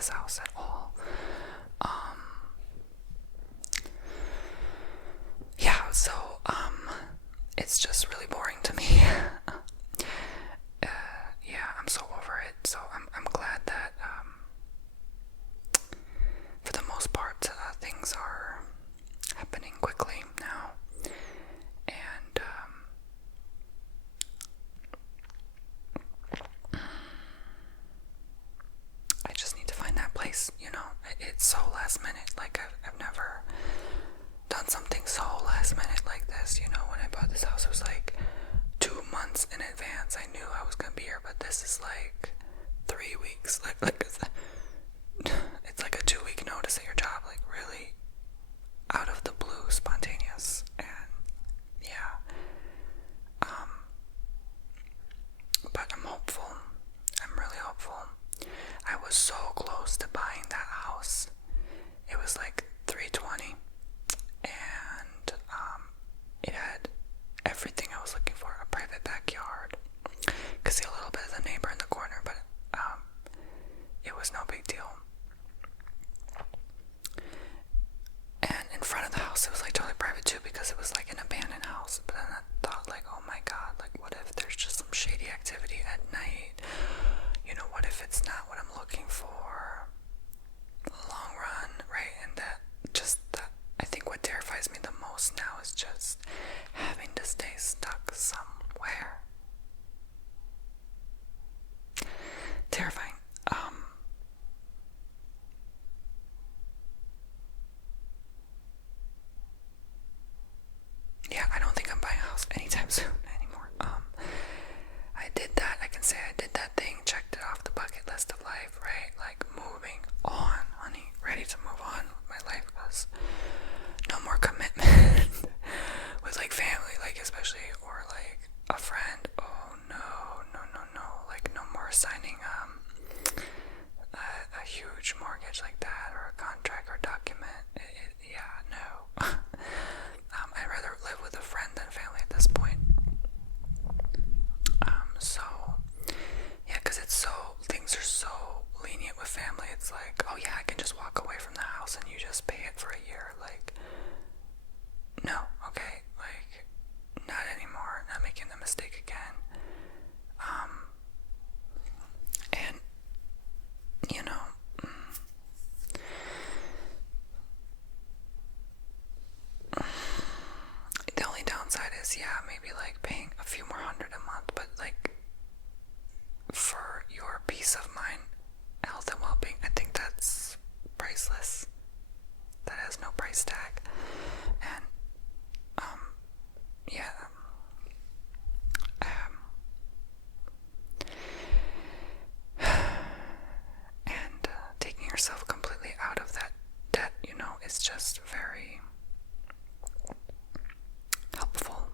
this house at all. Yeah, so it's just really boring to me. Yeah, I'm so over it. So I'm glad that for the most part things are happening quickly now, and I just need to find that place. It's so last minute. Like I've never done something so last minute like this. When I bought this house, it was like 2 months in advance. I knew I was gonna be here, but this is like 3 weeks. Like it's like a 2-week notice at your job. Like really out of the blue, spontaneous, and yeah. But I'm hopeful. I'm really hopeful. I was so close to buying that house. It was like 320, and it had everything I was looking for: a private backyard. Could see a little bit of the neighbor in the corner, but it was no big deal. And in front of the house, it was like totally private too, because it was like an abandoned house. But then I thought, like, oh my god, like what if there's just some shady activity at night? What if it's not what I'm looking for long run, right? And that I think what terrifies me the most now is just having to stay stuck somewhere. Terrifying. Yeah, I don't think I'm buying a house anytime soon anymore. I did that. I can say I did that thing, checked it off the bucket list of life, right? Like moving on, honey, ready to move on with my life, because no more commitment with like family, like especially, or like a friend. Oh no, no, no, no. Like no more signing a huge mortgage like that, or a contract or document. Yeah, no. I'd rather live with a friend than family at this point. So, yeah, because things are so lenient with family. It's like, oh yeah, I can just walk away from the house and you just pay it for a year. Like, no, okay, like, not anymore, not making the mistake again. And, the only downside is, yeah, maybe like paying a few more $100 a month, but like, for your peace of mind, health and well-being, I think that's priceless. That has no price tag. And yeah, and taking yourself completely out of that debt, is just very helpful.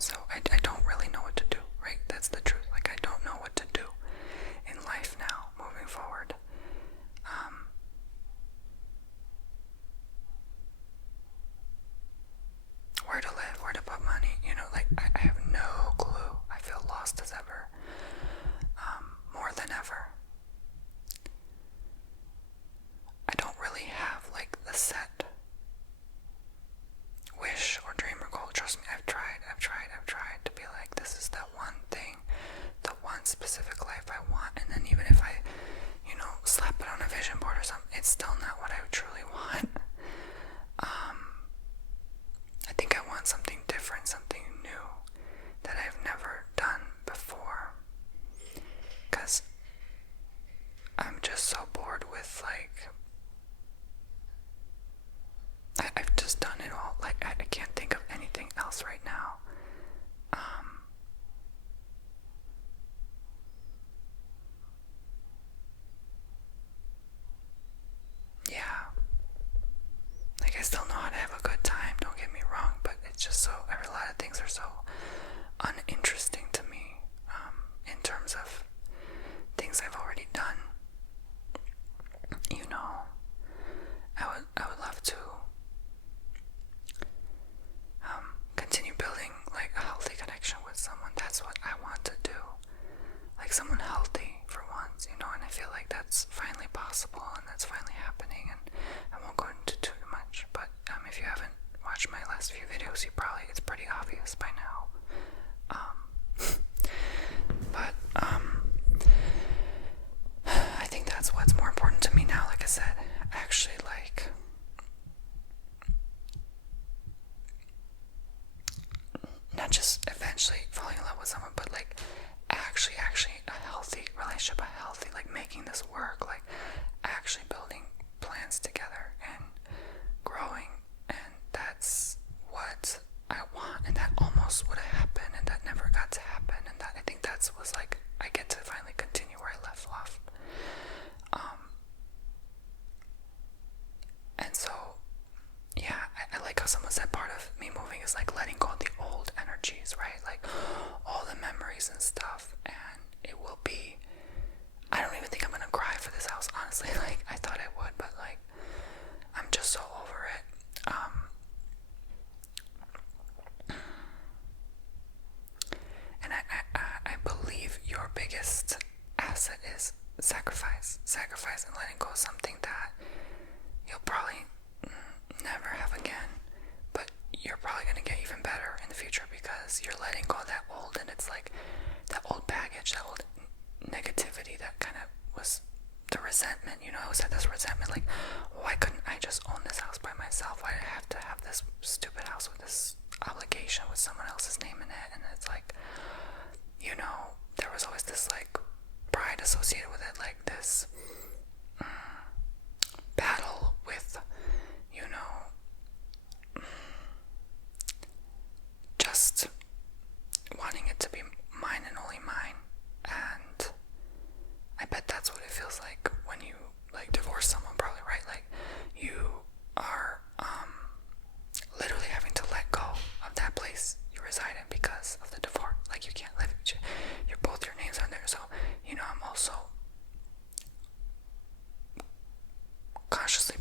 So I don't really know what to do, right? That's the truth. Like, I don't know what to do in life now, moving forward. Where to live, where to put money, like, I have no clue. I feel lost as ever. More than ever. I don't really have, like, the set wish or dream or goal. Trust me, I've tried to be like, this is that one thing, the one specific life I want. And then even if I, slap it on a vision board or something, it's still not what I truly want. I think I want something different, something new that I've never done before. Because I'm just so bored with, like, I've just done it all. Like, I can't think of anything else right now. Yeah. Like, I still know how to have a good time, don't get me wrong, but it's just so, a lot of things are so uninteresting to me, in terms of things I've already done. watched my last few videos, it's pretty obvious by now. But I think that's what's more important to me now. Like I said, actually, like, not just eventually falling in love with someone, but like actually a healthy relationship, a healthy, like, making this work, like actually building plans together and growing. And that's what I want, and that almost would have happened, and that never got to happen. And that, I think that's was like, I get to finally continue where I left off. And so, yeah, I like how someone said part of me moving is like letting go of the old energies, right? Like all the memories and stuff. And it will be, I don't even think I'm gonna cry for this house, honestly. Like, I thought I would, but like, I'm just so over it. And I believe your biggest asset is sacrifice and letting go of something that you'll probably never have again, but you're probably going to get even better in the future because you're letting go of that old, and it's like that old baggage, that old negativity that kind of was the resentment. I always had this resentment, like, why couldn't I just own this house by myself? Why did I have to have this stupid house with this obligation with someone else's name in it? And it's like, there was always this like pride associated with it, like this battle with, just wanting it to be mine and only mine. And I bet that's what it feels like when you like divorce someone, probably, right? Like, you are literally having to let go of that place you reside in because of the divorce. Like, you can't live it. Both your names are there. So, I'm also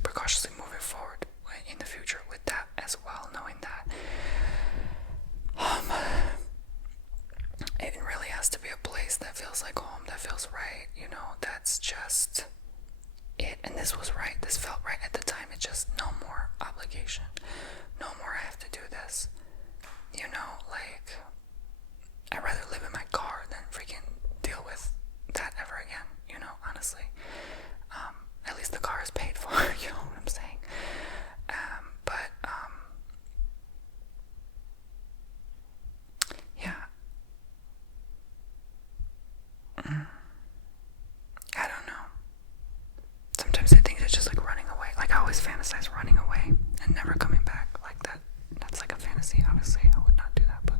precautiously moving forward in the future with that as well, knowing that it really has to be a place that feels like home, that feels right. That's just it. And this was right. This felt right at the time. It's just no more obligation. No more I have to do this. Like, I'd rather live in my car than freaking deal with that ever again, honestly. At least the car is paid for, you know what I'm saying? Yeah. I don't know. Sometimes I think it's just like running away. Like, I always fantasize running away and never coming back. Like, that's like a fantasy, obviously. I would not do that, but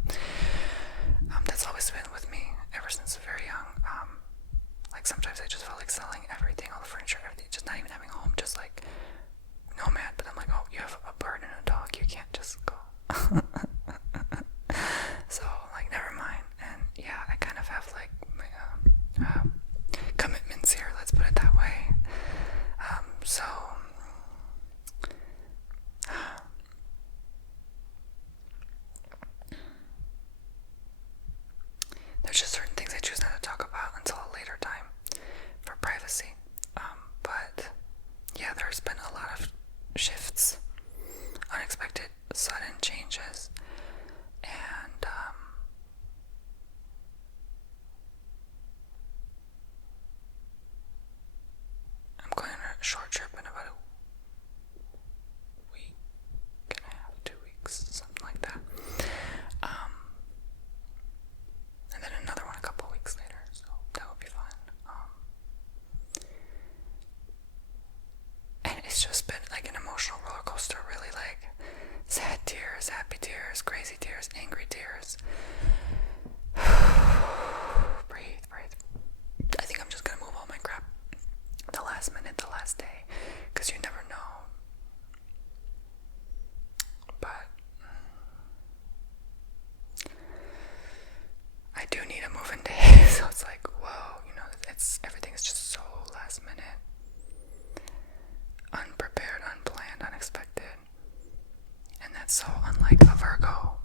that's always been with me ever since very young. Like, sometimes I just felt like selling everything, all the furniture, everything, just not even having a home, just like nomad. But I'm like, oh, you have a bird and a dog, you can't just go. So, like, never mind. And yeah, I kind of have like my commitments here, let's put it that way. So there's just certain things I choose not to talk about until a later time for privacy. But yeah, there's been a lot of shifts, unexpected, sudden changes, and I'm going on a short trip in about a week and a half, 2 weeks, something like that. And then another one a couple weeks later, so that would be fun. And it's just been like an emotional roller coaster, really, like sad tears, happy tears, crazy tears, angry tears. Breathe. I think I'm just gonna move all my crap the last minute, the last day, because you never know. But I do need a move-in day, so it's like, whoa, everything is just so last minute, unprepared, unplanned, unexpected, and that's so unlike a Virgo.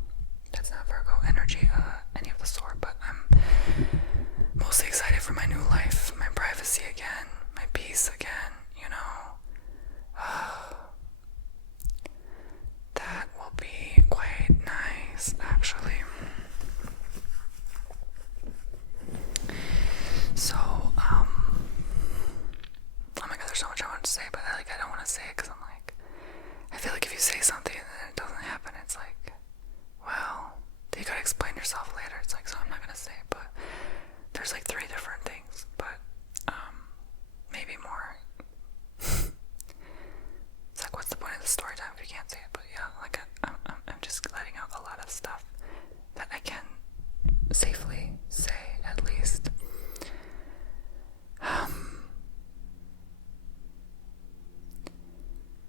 That's not Virgo energy, any of the sort. But I'm mostly excited for my new life, my privacy again, my peace again. That will be say it because I'm like, I feel like if you say something and then it doesn't happen, it's like, well, you gotta explain yourself later. It's like, so I'm not gonna say it, but there's like 3 different things, but maybe more. It's like, what's the point of the story time if you can't say it? But yeah, like I'm just letting out a lot of stuff that I can safely say, at least.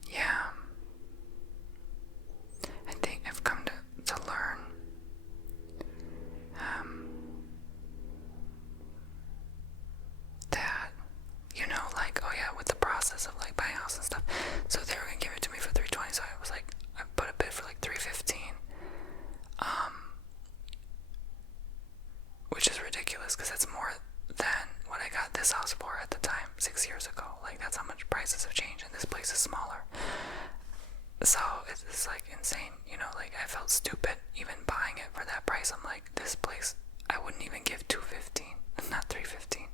Yeah, I think I've come to learn that, you know, like, oh yeah, with the process of like buying a house and stuff, so they were gonna give it to me for $320, so I was like, I put a bid for like $315, which is ridiculous because it's more than what I got this house for at the time 6 years ago. Like, that's how much prices have changed, and this place is smaller. So it's like insane, you know, like I felt stupid even buying it for that price. I'm like, this place I wouldn't even give $215, not $315.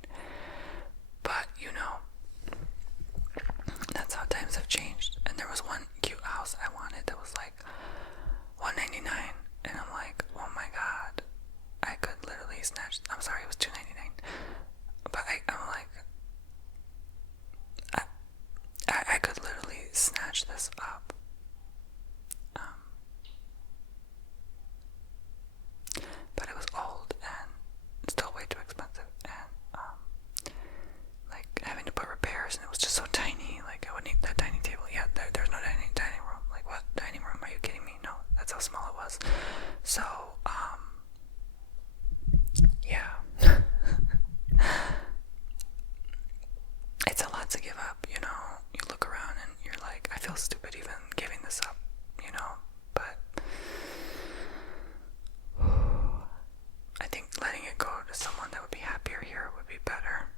But you know, that's how times have changed. And there was one cute house I wanted that was like $199, and I'm like, oh my god, I could literally snatch. I'm sorry, it was $299, but I'm like, I could literally snatch this up. But it was old and still way too expensive, and like having to put repairs, and it was just so tiny. Like, I would need that dining table. Yeah, there's no dining room. Like, what dining room? Are you kidding me? No, that's how small it was. So yeah. It's a lot to give up, you know. You look around and you're like, I feel stupid even giving this up, you know. But I think letting it go to someone that would be happier here would be better.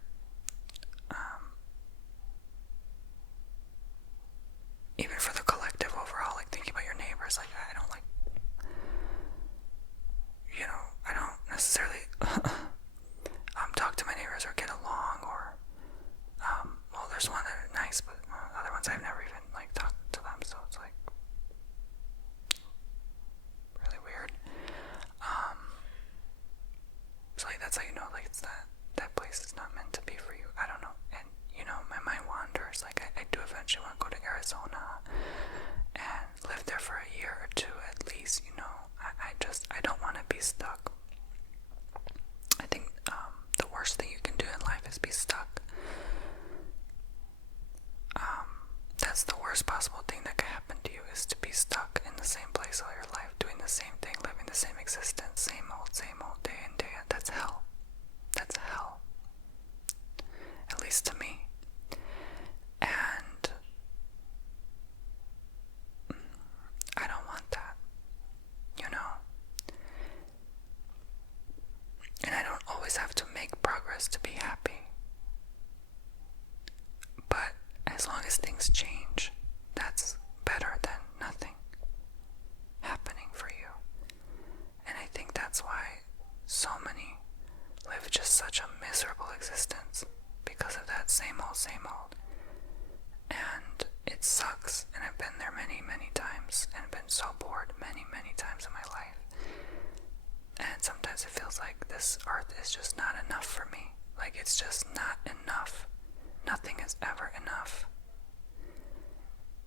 Even for the collective overall, like thinking about your neighbors, like I don't like, you know, I don't necessarily talk to my neighbors or get along, or well, there's one that are nice, but other ones I've never even like talked to them, so it's like really weird. So like that's how you know, like it's that place is not meant to be for you. I don't know, and you know, my mind wanders. Like I do eventually want to go to Arizona and live there for a year or 2 at least. You know, I don't want to be stuck. I think the worst thing you can do in life is be stuck. That's the worst possible thing that can happen to you, is to be stuck in the same place all your life, doing the same thing, living the same existence, same old, day in, day out. That's hell. That's hell. At least to me. And I don't want that, you know. And I don't always have to make progress to be happy. But as long as things change, that's better than nothing happening for you. And I think that's why so many live just such a miserable existence, because of that same old. And it sucks, and I've been there many, many times, and been so bored many, many times in my life. And sometimes it feels like this earth is just not enough for me. Like, it's just not enough. Nothing is ever enough.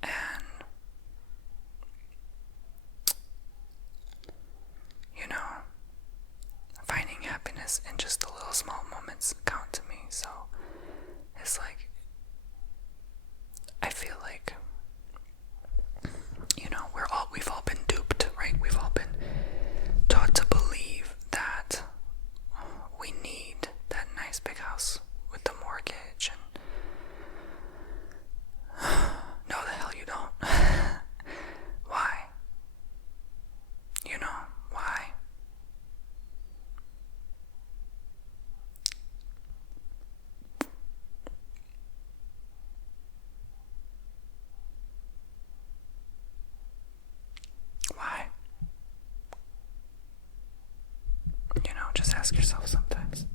And you know, finding happiness in just the little small moments count to me. So it's like, I feel like, you know, we've all been duped, right? We've all been taught to believe that we need that nice big house with the mortgage, and no, the hell you don't. Why? You know, why? Why? You know, just ask yourself sometimes.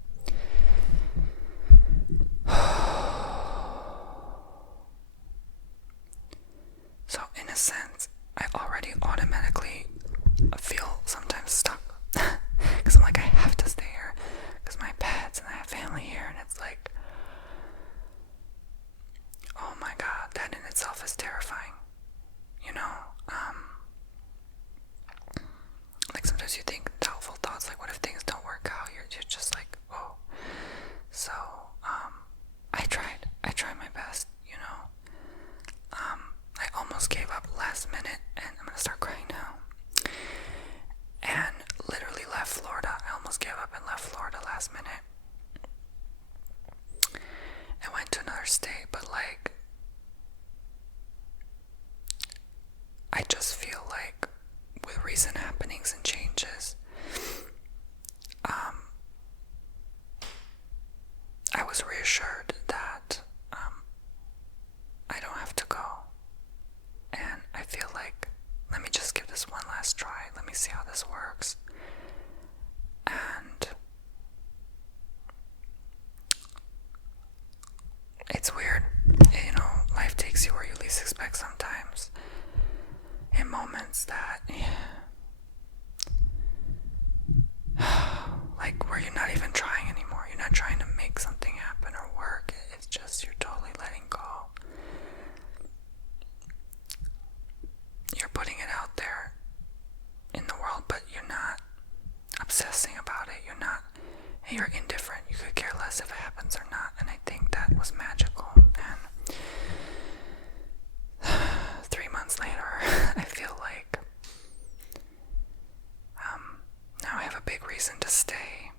sense, I already automatically feel sometimes stuck. Because I'm like, I have to stay here. Because my pets and I have family here. And it's like, oh my god, that in itself is terrifying. You know? Like sometimes you think doubtful thoughts, like what if things don't work out? You're just like, oh. So, I tried my best, you know. I almost gave up last minute, and I'm gonna start crying now. And literally left Florida. I almost gave up and left Florida last minute. And went to another state, but like, I just feel like with recent happenings and changes, I was reassured that I don't have to go. And I feel like, let me just give this one last try. Let me see how this works. And it's weird. You know, life takes you where you least expect sometimes. In moments that, like where you're not even trying anymore. You're not trying to make something happen or work. It's just you're totally letting go. You're putting it out there in the world, but you're not obsessing about it. You're indifferent. You could care less if it happens or not. And I think that was magical. And 3 months later, I feel like now I have a big reason to stay,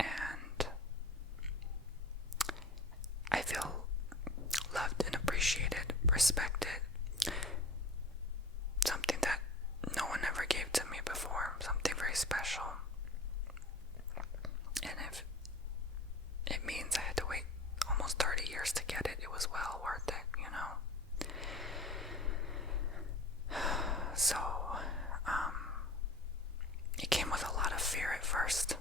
and I feel loved and appreciated, respected, something that no one ever gave to me before, something very special. And if it means I had to wait almost 30 years to get it, it was well worth it, you know? So, it came with a lot of fear at first.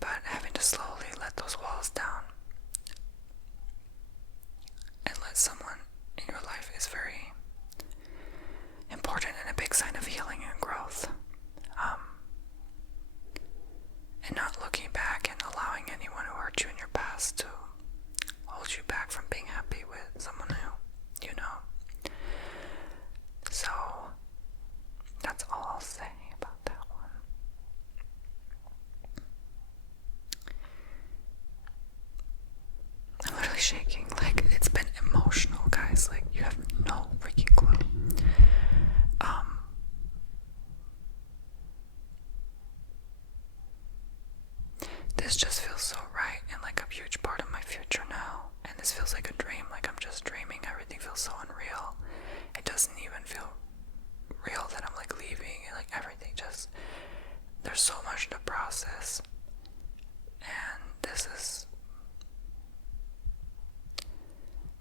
But having to slowly let those walls down and let someone in your life is very important and a big sign of healing and growth. And not looking back and allowing anyone who hurt you in your past to hold you back from being happy with someone new, you know. So, that's all I'll say about that one. I'm literally shaking. Like, it's been emotional, guys. Like, you have no freaking clue. This just feels so right and like a huge part of my future now. And this feels like a dream, like I'm just dreaming. Everything feels so unreal. It doesn't even feel real that I'm like leaving. Like everything just, there's so much to process. And this is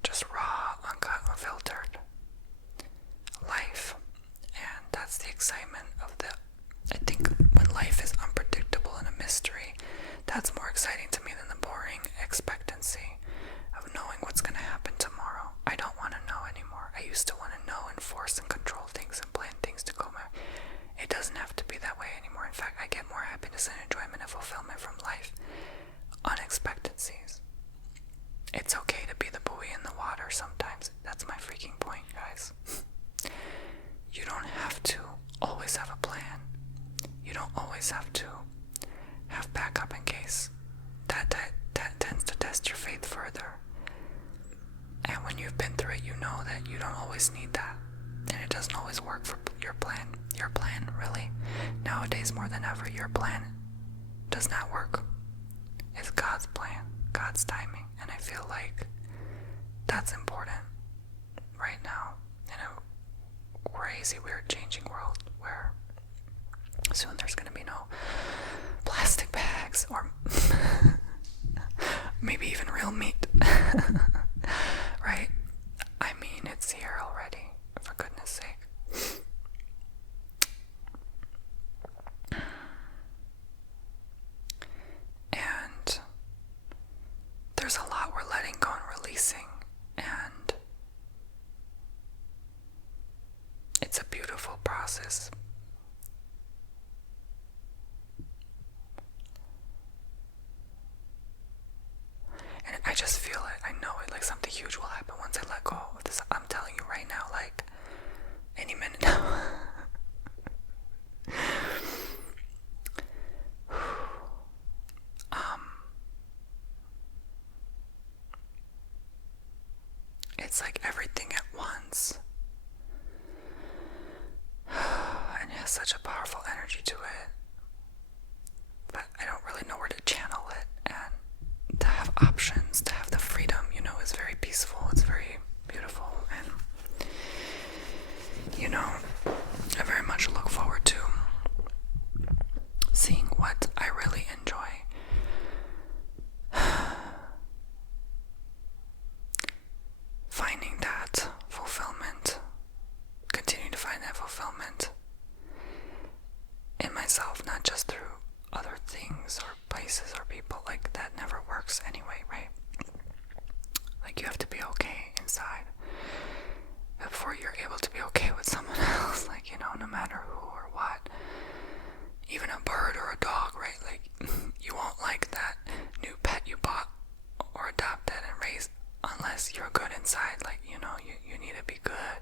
just raw, uncut, unfiltered life. And that's the excitement of I think when life is unpredictable and a mystery, that's more exciting to me than the boring expectancy of knowing what's going to happen tomorrow. I don't want to know anymore. I used to want to know and force and control things and plan things to go It doesn't have to be that way anymore. In fact, I get more happiness and enjoyment and fulfillment from life. Unexpectancies. It's okay to be the buoy in the water sometimes. That's my freaking point, guys. You don't have to always have a plan. You don't always have to have backup in case. That tends to test your faith further. And when you've been through it, you know that you don't always need that. And it doesn't always work for your plan. Your plan, really. Nowadays, more than ever, your plan does not work. It's God's plan, God's timing. And I feel like that's important right now in a crazy, weird, changing world where soon there's going to be no plastic bags or maybe even real meat. Right? I mean, it's here already, for goodness sake. And there's a lot we're letting go and releasing releasing, and it's a beautiful process. And I just feel it. I know it. Like something huge will happen once I let go of this. I'm telling you right now, like any minute now. It's like everything at once. And it has such a powerful energy to it. But I don't really know where to channel it. And to have options, to have the freedom, is very peaceful. It's very beautiful. And, I very much look forward to seeing what I really enjoy. Finding that fulfillment, continuing to find that fulfillment in myself, not just through other things or places or people. Like that never works anyway, right? Like you have to be okay inside before you're able to be okay with someone else. Like, no matter who or what, even a bird or a dog, right? Like you won't like that new pet you bought or adopted and raised unless you're good inside. Like, you need to be good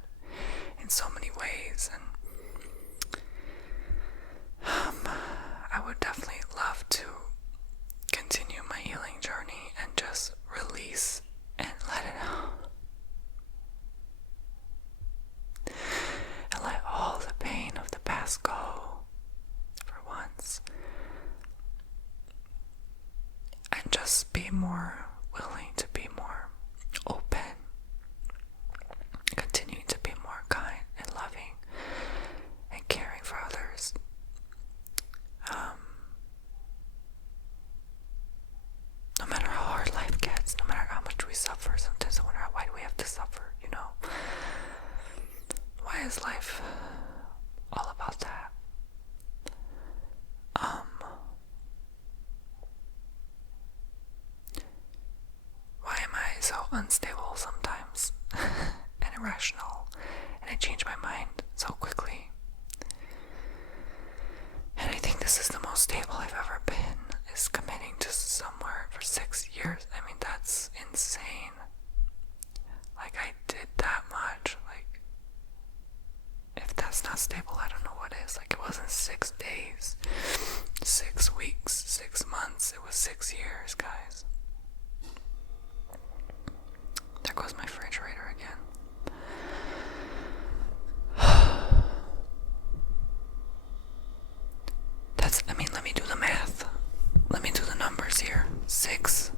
in so many ways. And I would definitely love to continue my healing journey and just release and let it out. And let all the pain of the past go for once. And just be more willing to be more open. Continuing to be more kind and loving and caring for others. No matter how hard life gets, no matter how much we suffer, sometimes I wonder why do we have to suffer, Why is life all about that? Why am I so unstable sometimes and irrational, and I change my mind so quickly? And I think this is the most stable I've ever been, is committing to somewhere for 6 years. I mean, that's insane. Like, I did that much. Like, if that's not stable, I don't know what is. Like, it wasn't 6 days, 6 weeks, 6 months. It was 6 years, guys. There goes my refrigerator again. Let me do the math. Let me do the numbers here. 6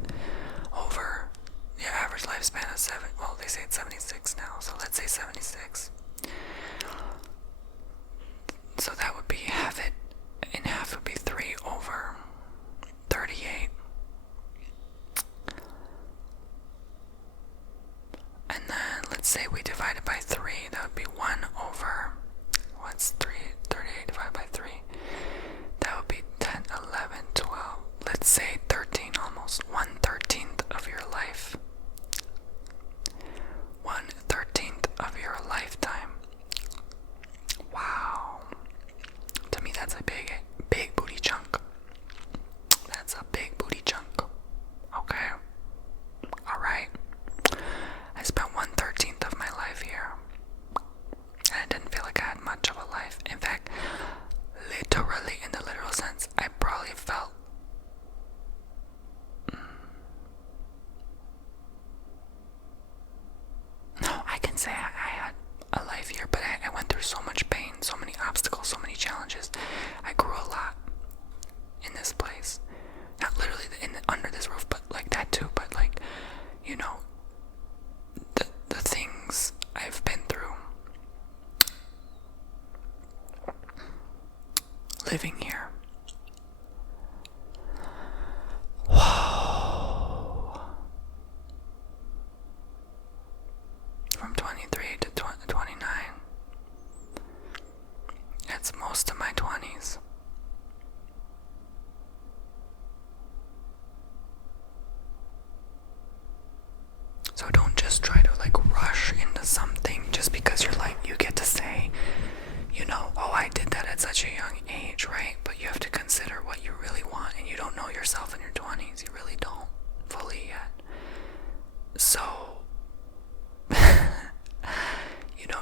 over the average lifespan of 7. Well, they say it's 76 now, so let's say 76. So that would be half it. And half would be 3 over 38. And then let's say at such a young age, right? But you have to consider what you really want, and you don't know yourself in your 20s. You really don't fully yet. So,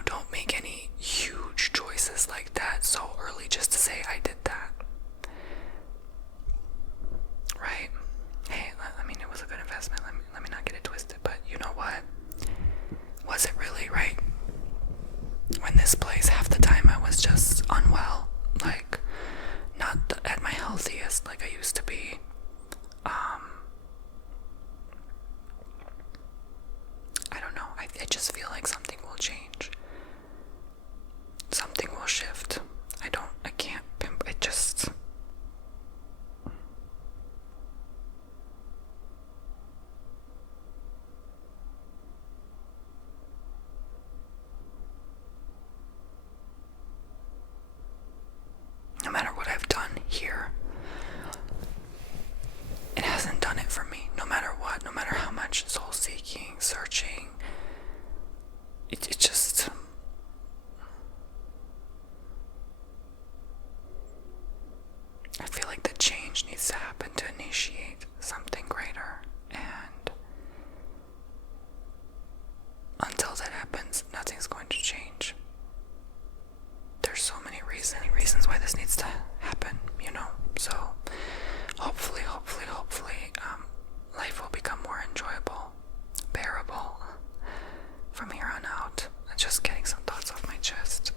don't make any huge choices like that so early just to say I did that. Right? Hey, I mean, it was a good investment. Let me not get it twisted, but you know what? Was it really, right? When this place, half the time I was just unwell, like not at my healthiest like I used to be. I don't know. I just feel like something will change. Something will shift. I can't it just. No matter what I've done here, it hasn't done it for me. No matter what, no matter how much soul seeking, searching, it just. I feel like the change needs to happen to initiate something greater, and until that happens, nothing's going to change. There's so many reasons why this needs to happen, so hopefully, life will become more enjoyable, bearable from here on out. Just getting some thoughts off my chest,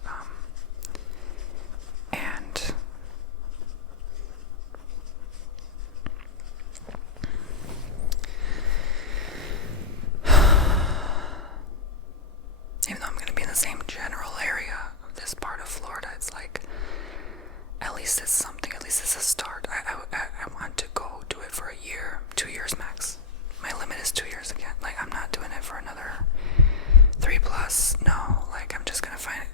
and even though I'm going to be in the same general area of this part of Florida, it's like, at least it's something, at least it's a start. I want to go do it for a year, 2 years max. My limit is 2 years again. Like, I'm not doing it for another 3+. No, like, I'm just going to find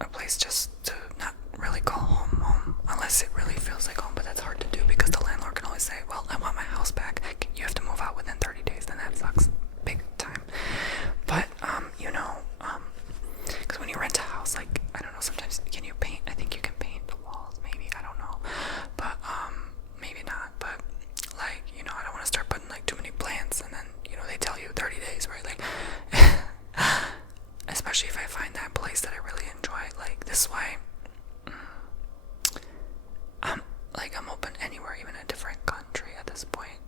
a place just to not really call home, unless it really feels like home, but that's hard to do because the landlord can always say, well, I want my house back. You have to move out within 30 days, then that sucks big time. But, because when you rent a house, like, I don't know, sometimes, can you paint? I think you can paint the walls, maybe, I don't know, but, maybe not, but, like, I don't want to start putting, like, too many plants, and then, they tell you 30 days, right, like, especially if I find that place that I really enjoy, like, this way, I'm open anywhere, even a different country at this point,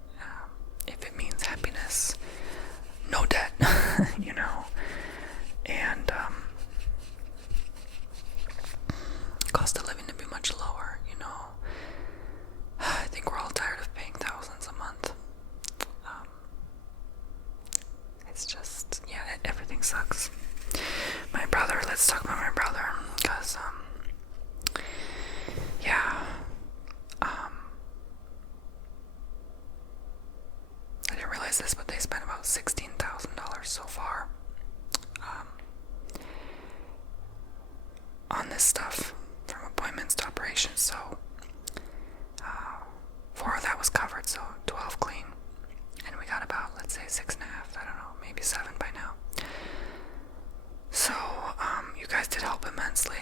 if it means happiness, no debt, and, cost of living to be much lower, I think we're all tired of paying thousands a month. It's just, everything sucks. My brother, let's talk about my brother, because, I didn't realize this, but they spent about $16,000 so far, on this stuff, from appointments to operations, so 4 of that was covered, so 12 clean, and we got about, let's say, 6.5, I don't know, maybe 7 by now. So, you guys did help immensely,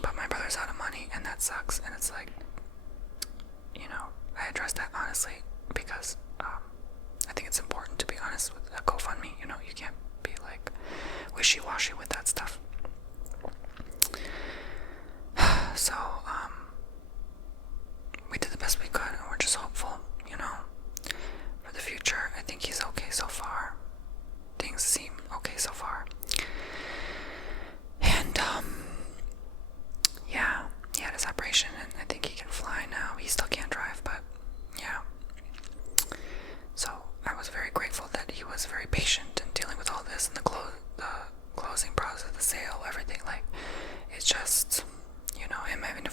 but my brother's out of money, and that sucks, and it's like, I addressed that honestly, because, I think it's important to be honest with a GoFundMe, you can't be like, wishy-washy with that stuff. So, we did the best we could, and we're just hopeful, for the future. I think he's okay so far. Things seem okay so far. And, he had his operation, and I think he can fly now. He still can't drive, but, So, I was very grateful that he was very patient in dealing with all this, and the closing process, the sale, everything, like, it's just, him having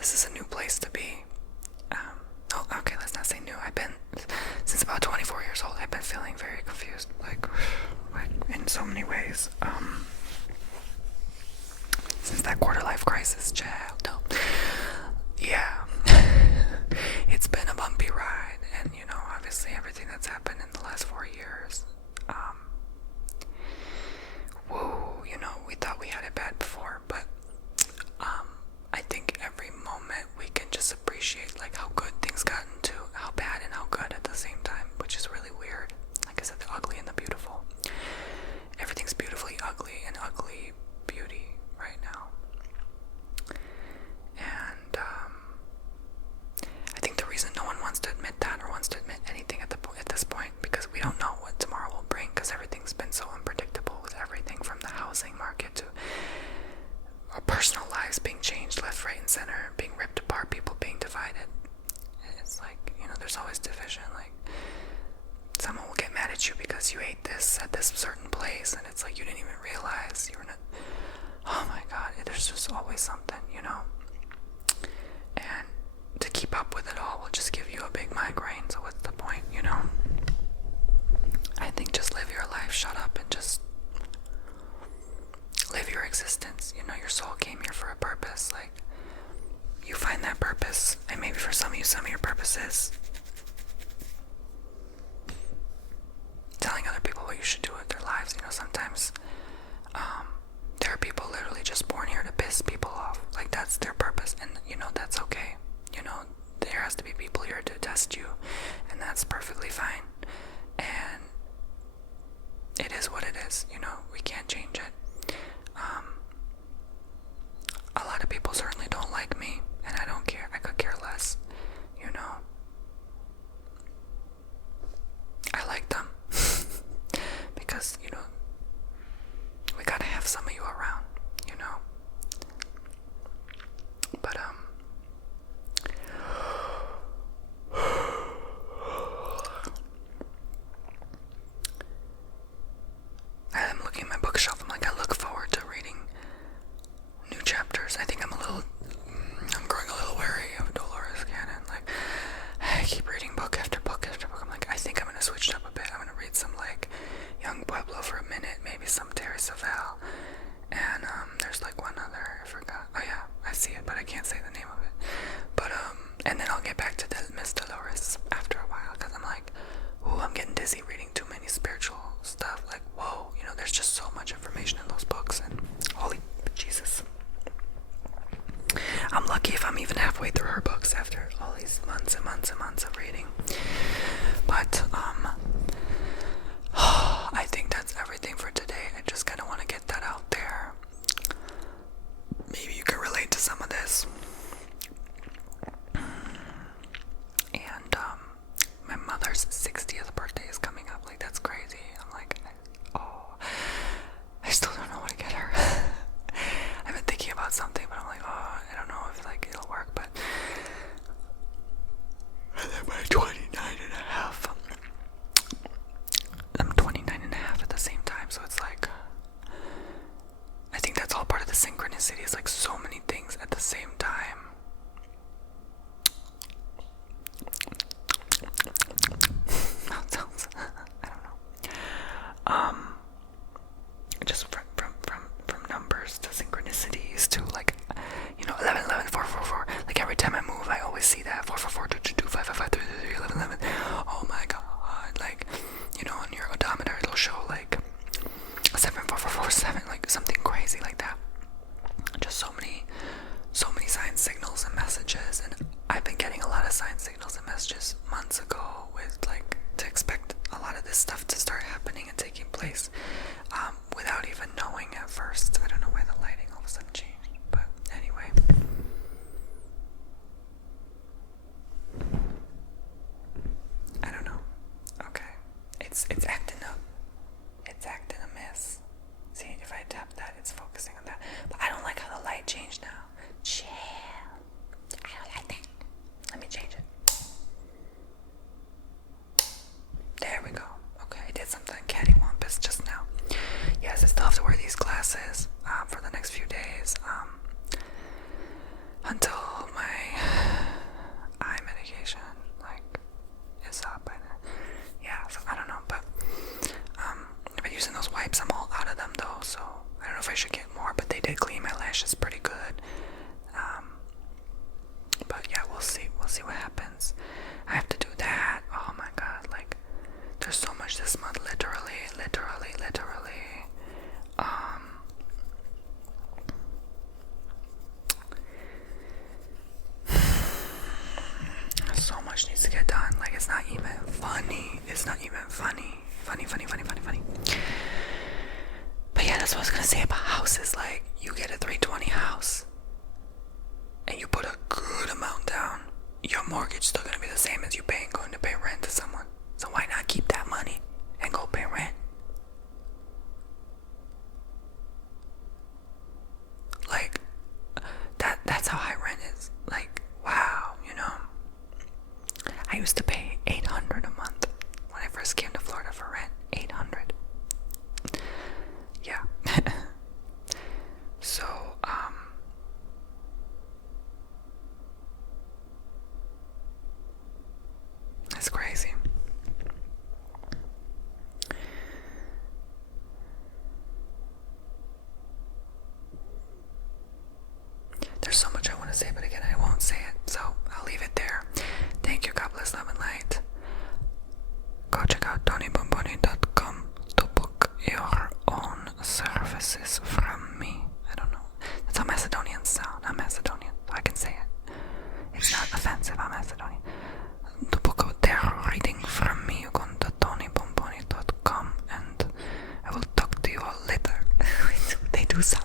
this is a new place to be. Oh, okay, let's not say new. I've been, since about 24 years old, I've been feeling very confused, like in so many ways. Since that quarter life crisis, child. No. Yeah. It's been a bumpy ride, and obviously everything that's happened in the last 4 years. We thought we had it bad before, but I think every moment we can just appreciate like how good things gotten to, how bad and how good at the same time, which is really weird. Like I said, the ugly and the beautiful. Everything's beautifully ugly and ugly beauty right now. And I think the reason no one wants to admit that or wants to admit anything at this point, because we don't know what tomorrow will bring, because everything's been so unpredictable with everything from the housing market to our personal lives being changed left, right, and center, being ripped apart, people being divided. It's like, there's always division. Like, someone will get mad at you because you ate this at this certain place, and it's like you didn't even realize you were in a, oh my god, there's just always something, and to keep up with it all will just give you a big migraine, so what's the point, I think just live your life, shut up, and just live your existence. Your soul came here for a purpose. Like, you find that purpose, and maybe for some of you, some of your purpose is telling other people what you should do with their lives. Sometimes there are people literally just born here to piss people off. Like, that's their purpose, and that's okay. There has to be people here to test you, and that's perfectly fine. And it is what it is. We can't change it. A lot of people certainly don't like me, and I don't care. I could care less. I like them because we gotta have some of you around, but I'm looking at my bookshelf. I'm like, I look forward to reading new chapters. I think I'm growing a little wary of Dolores Cannon. Like, I keep reading book after book after book. I'm like, I think I'm gonna switch it up a bit. I'm gonna read some like Young Pueblo for a minute, maybe some Terry Savelle, and there's like one other, I forgot. Oh yeah, I see it, but I can't say the name of it. But and then I'll get back to Miss Dolores after a while, because I'm like, ooh, I'm getting dizzy reading too many spiritual stuff. Like, whoa, there's just so much information in those books, and holy Jesus. I'm lucky if I'm even halfway through her books after all these months and months and months of reading. But I think that's everything for today. I just kind of want to get that out there. Maybe you can relate to some of this. And my mother's 60th birthday is coming up. Like, that's crazy. I'm like, oh, I still don't know what to get her. I've been thinking about something, but I'm like, oh, I don't know if like it'll work. But and then by 29 and a half, I'm 29 and a half at the same time. So it's like, I think that's all part of the synchronicity. It's like so many things at the same time. It's not even funny. It's not even funny. Funny. But yeah, that's what I was gonna say about houses. Like, you get a 320 house and you put a good amount down, your mortgage still gonna be the same as you going to pay rent to someone. So why not keep that money and go pay rent? Like, that's how high rent is. Like, wow, you know. I used to pay $800 a month when I first came to Florida for rent. $800. Yeah. So, it's crazy. There's so much I want to say, but again, I won't say it, so I'll leave it there. Thank you, God bless, love, and light. Go check out TonyBomboni.com to book your own services from me. I don't know. That's how Macedonians sound. I'm Macedonian, so I can say it. It's not offensive, I'm Macedonian. To book a tarot reading from me, you go to TonyBomboni.com, and I will talk to you all later. They do sound